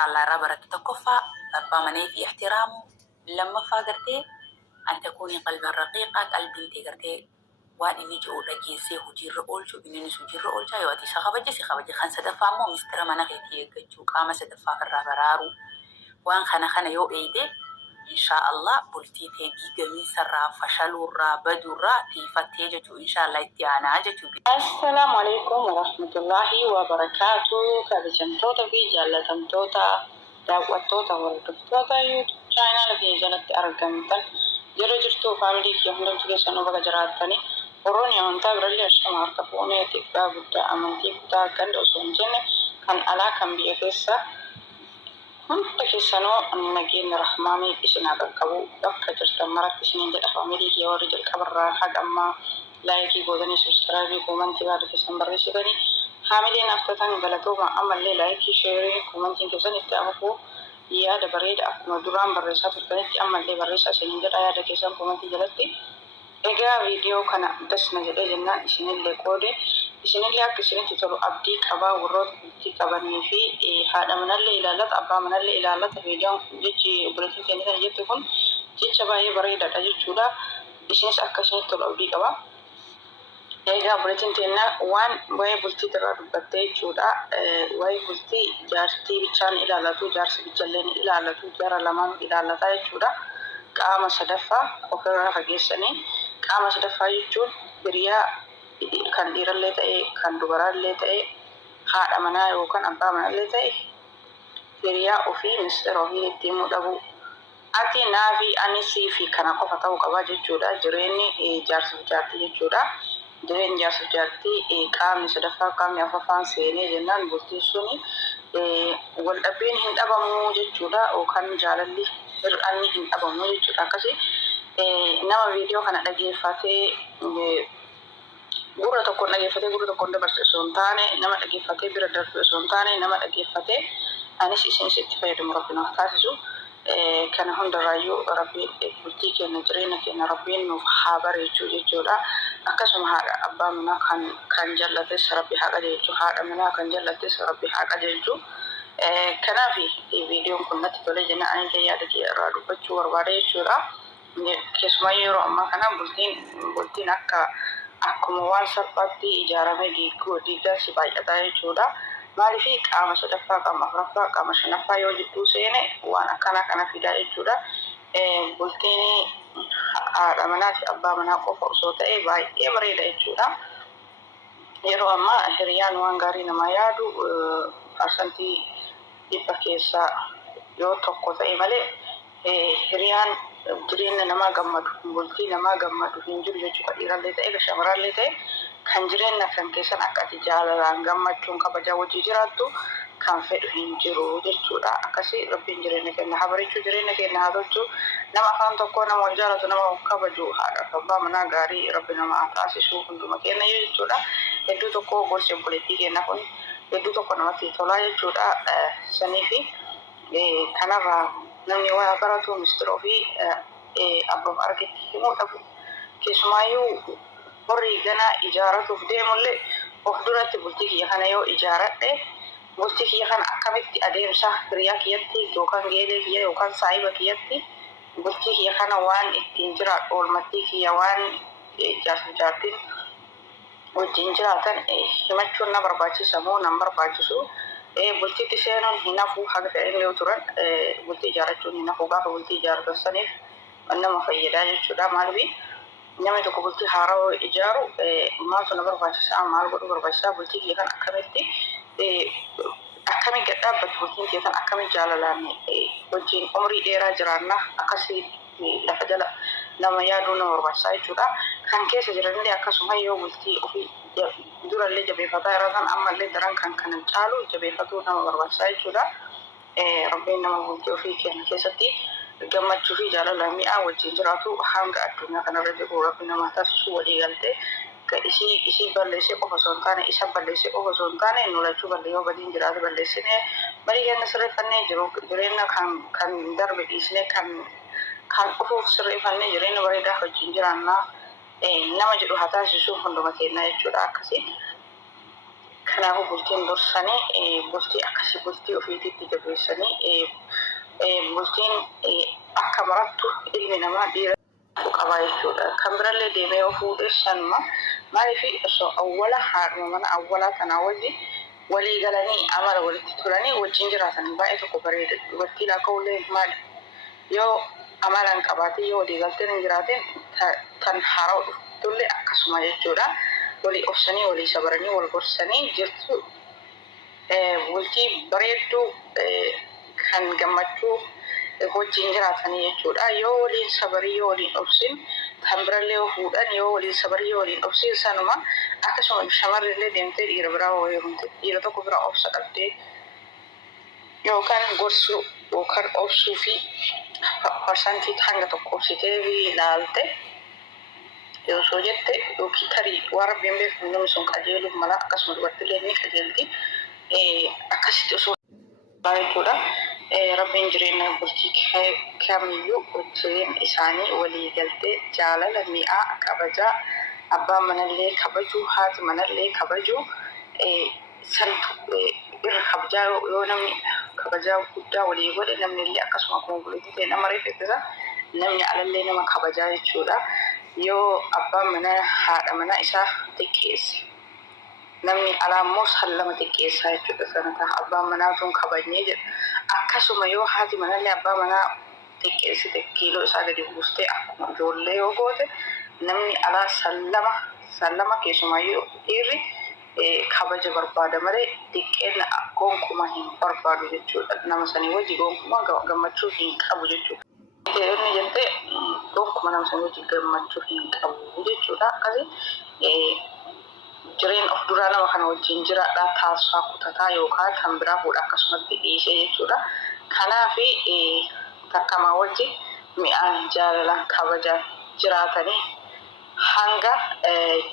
شاء الله ربرت تكفى أبا مني في احترامه لما فاقرتي أن تكوني قلبا رقيقة قلب انتي قرتي وان إني جو رجيسي هجير أولشو إنني سجير أولشا يواتي سخبجي خان سدفامو مستر منا غيتي يجو قام سدفا في الرابرارو وان خنا يو إيدي إن شاء الله بلتي تيجي من سرا فشلوا را بدوا را تيفتيجتو إن شاء الله تيانا جتو. السلام عليكم ورحمة الله وبركاته. كابتن في جالة توتا دعوة والدكتوتا يوتيوب channel في جنة أرقمتن جرجرتو فاميلي في هندم تجسنا بقى جراتني وروني أنت برلي أشمار كفوني تبقى بدا أمانتي بدا كند أسونجن كان على كم بيكسا هم تكسنو نجين رحمامي إسنا بقبو بقى جرت مرات إسنين جد فاميلي في ورجل كبر حق أما لايكي بودني سبسكرايبي كومنتي بعد كسم بريسي بني حاملين أفتتان بلدو ما أما اللي لايكي شيري كومنتي كسن التأمفو يا دبريد أكما دران بريسات الكنتي أما اللي بريسا سنجد آيا دكسن كومنتي جلتي إجا فيديو كان بس نجد جنة إسنين اللي كودي إسنين اللي أكي سنين تتلو أبديك أبا ورود تيك أباني في هذا من اللي إلالات أبا من اللي إلالات فيديو جيتي بريسين تاني جيتكم جيتش باي بريد أجي تشودا إسنين أكسنين تلو أبديك أبا إيجا بريتين تينا وان واي بلتي ترى ربطي جودا واي بلتي جارتي بيشان إلى لاتو جارس بيجلين إلى لاتو جار لمان إلى لاتا جودا كأما صدفة وكذا حقيسني كأما صدفة يجود بريا كان دير اللي تأي كان دوبرا اللي تأي خاد أمنا وكان أبا من اللي تأي بريا وفي مستر وهي تيمو دبو أتي نافي أني سيفي كان قفتا وكباجي جودا جريني جارس بجارتي جودا جرين جارس بجارتي كامي صدفة كامي أففان سيني جنان بلتي سوني والأبين هند أبا موجة جودا وكان جالالي أني هند أبا موجة جودا كسي نما فيديو كان أجي فاتي gurra tokko dhageeffate gurra tokko dabarsu taane nama dhageeffate bira darbu taane nama dhageeffate anis isin sitti fayyadamu rabbina taasisu kana hundaraayyuu rabbiin bultii keenya jireenya keenya rabbiin nuuf haa bareechuu jechuudha akkasuma haadha abbaa manaa kan jallates rabbi haa qajeelchu haadha manaa kan jallates rabbi haa qajeelchu kanaaf viidiyoon kun natti tole jenna ani yaada kee irraa dubbachuu barbaade jechuudha keessumaa yeroo ammaa kana bultiin akkuma waan salphaatti ijaarame diigaa si baay'ataa jechuudha. Maaliifii qaama sadaffaa qaama afuraffaa qaama shanaffaa yoo jidduu seene waan akkana kana fidaa jechuudha. Bultiin haadha manaa fi abbaa manaa qofa osoo ta'e baay'ee bareeda jechuudha. Yeroo ammaa hiriyaan waan gaarii nama yaadu parsantii 100 keessaa yoo tokko ta'e malee hiriyaan jireenya namaa gammadu bultii namaa gammadu hin jiru jechuudha. Dhiirallee ta'e shamarrallee ta'e kan jireenya kan keessan akka ati jaalalaan gammachuun kabajaa wajji jiraattu kan fedhu hin jiru jechuudha. Akkasii rabbiin jireenya keenya haa bareechuu jireenya keenya haa tolchu nama afaan tokko nama wal jaalatu nama kabaju haadha abbaa manaa gaarii rabbi nama taasisu hunduma keenya jechuudha. Hedduu tokko gorsi obboleettii keenya kun hedduu tokko namatti tolaa jechuudha. Sanii fi kanaafaa namni waa baratu mistira ofii abbaaf argetti himuu dhabu keessumaayyuu warri ganaa ijaaratuuf deemullee of duratti bultii kiyya kana yoo ijaaradhe bultii kiyya kana akkamitti adeemsa hiriyaa kiyyatti yookaan geelee kiyya yookaan saahiba kiyyatti bultii kiyya kana waan ittiin jiraadhu oolmattii kiyya waan jaartiin wajjin jiraatan himachuun na barbaachisa moo nan barbaachisu bultiitti seenuun hin hafu haga ta'een yoo turan bultii ijaarachuun hin hafu gaafa bultii ijaaratan saniif nama fayyadaa jechuudha. Maaliif namni tokko bultii haaraa ijaaru maaltu na barbaachisaa maal godhuu barbaachisaa bultii kiyya kan akkamiin gad dhaabbatu bultiin kiyya kan akkamiin jaalalaan wajjin umrii dheeraa jiraanna akkasii lafa jala nama yaaduu nama barbaachisaa jechuudha. Kan keessa jiranillee akkasuma yoo bultii ofii durallee jabeeffataa irratan ammallee daran kan kana caalu jabeeffatuu nama barbaachisaa jechuudha. Rabbiin nama bultii ofii keenya keessatti gammachuu fi jaalala mi'aa wajjin jiraatu hanga addunyaa kanarra jiru rabbi nama taasisu walii galtee isii balleessee qofa osoo hin taane isa balleessee qofa osoo hin taane nulachuu ballee yoo badiin jiraate balleessinee marii keenya sirreeffannee jireenya kan darbe dhiisnee kan dhufuuf sirreeffannee jireenya bareedaa wajjin jiraannaa nama jedhu haa taasisuun hunduma keenya jechuudha akkasii. Kanaafuu bultiin dursanii bultii akkasii bultii ofiititti jabeessanii bultiin akka marattu ilmi namaa dhiira qaba jechuudha. Kan birallee deemee yoo fuudhe sanuma maaliif osoo awwala haadhuma mana awwalaa kanaa wajji walii galanii amala walitti tolanii wajjin jiraatan baay'ee tokko bareeda. Dubartii laaqawullee maali yoo amalan qabaate yoo walii galteen hin jiraatin tan haaraa'u dhuftullee akkasuma jechuudha. Walii obsanii walii sabaranii wal gorsanii jirtu bultii bareedduu kan gammachuu wajjin jiraatanii jechuudha. Yoo waliin sabarii yoo waliin obsin kan birallee yoo fuudhan yoo waliin sabarii yoo waliin obsin sanuma akkasuma shamarrillee deemtee dhiira biraa wayiirumte dhiira tokko biraa obsa dhabdee yookaan gorsuu yookaan obsuu fi parsantii hanga tokko obsitee ilaalte yoo soo jette yookiin tarii waan rabbiin beeku namni sun qajeeluuf mala akkasuma dubartillee ni qajeelti akkasitti osoo jechuudha. Rabbiin jireenya bultii kamiyyuu bultiin isaanii walii galtee jaalala mi'aa kabajaa abbaan manallee kabajuu haati manallee kabajuu santu irra kabajaa yoo namni kabajaa guddaa walii godhe namni illee akkasuma akkuma bultii ta'e nama reeffettisa namni alallee nama kabajaa jechuudha. Yoo abbaan mana haadha mana isaa xiqqeesse namni alaammoo sallama xiqqeessaa jechuudha. Sana ta'a abbaan manaa tun kabajnee jedha. Akkasuma yoo haati manallee abbaa manaa xiqqeessite kiiloo isaa gadi buustee akkuma ijoollee yoo goote namni alaa sallama keessumayyuu dhiirri kabaja barbaada malee xiqqeenya gonkumaa hin barbaadu jechuudha. Nama sanii wajji gonkumaa gammachuu hin qabu jechuudha. Inni jettee gonkumaa nama sanii wajji gammachuu hin qabu jechuudha. Akkasii jireen of duraa nama kana wajjin jiraadhaa taasisaa kutataa yookaan kan biraa fuudha akkasumatti dhiisee jechuudha. Kanaafi takkamaa wajji mi'aan jaalalaan kabajaan jiraatanii hanga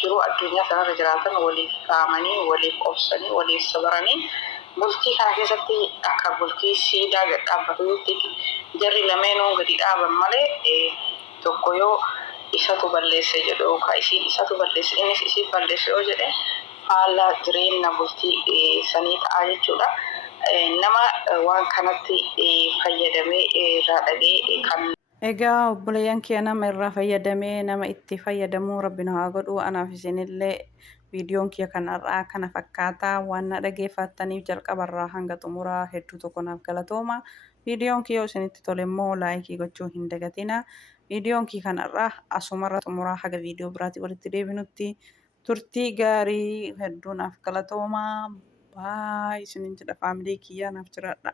jiruu addunyaa kanarra jiraatan waliif qaamanii waliif obsanii waliif sabaranii bultii kana keessatti akka bultii siidaa gad dhaabbatuutti jarri lameenuu gadi dhaaban malee tokko yoo isatu balleesse jedhu yookaan isiin isatu balleesse innis isiin balleesse yoo jedhe haala jireenya bultii sanii ta'a jechuudha. Nama waan kanatti fayyadamee irraa dhagee kan Egaa obboleeyyan kee nama irraa fayyadamee nama itti fayyadamuu Rabbiin haa godhu. Anaaf isinillee viidiyoon kiyya kanarraa kana fakkaata. Waan na dhageeffattaniif jalqabarraa hanga xumuraa hedduu tokko naaf galatooma. Viidiyoon kiyya isinitti tole immoo laayikii gochuu hin dagatina. Viidiyoon kiyya kanarraa asumarra xumuraa haga viidiyoo biraatti walitti deebinutti turtii gaarii hedduu naaf galatooma. Baay'ee isinin jedha faamilii kiyya naaf jiraadha.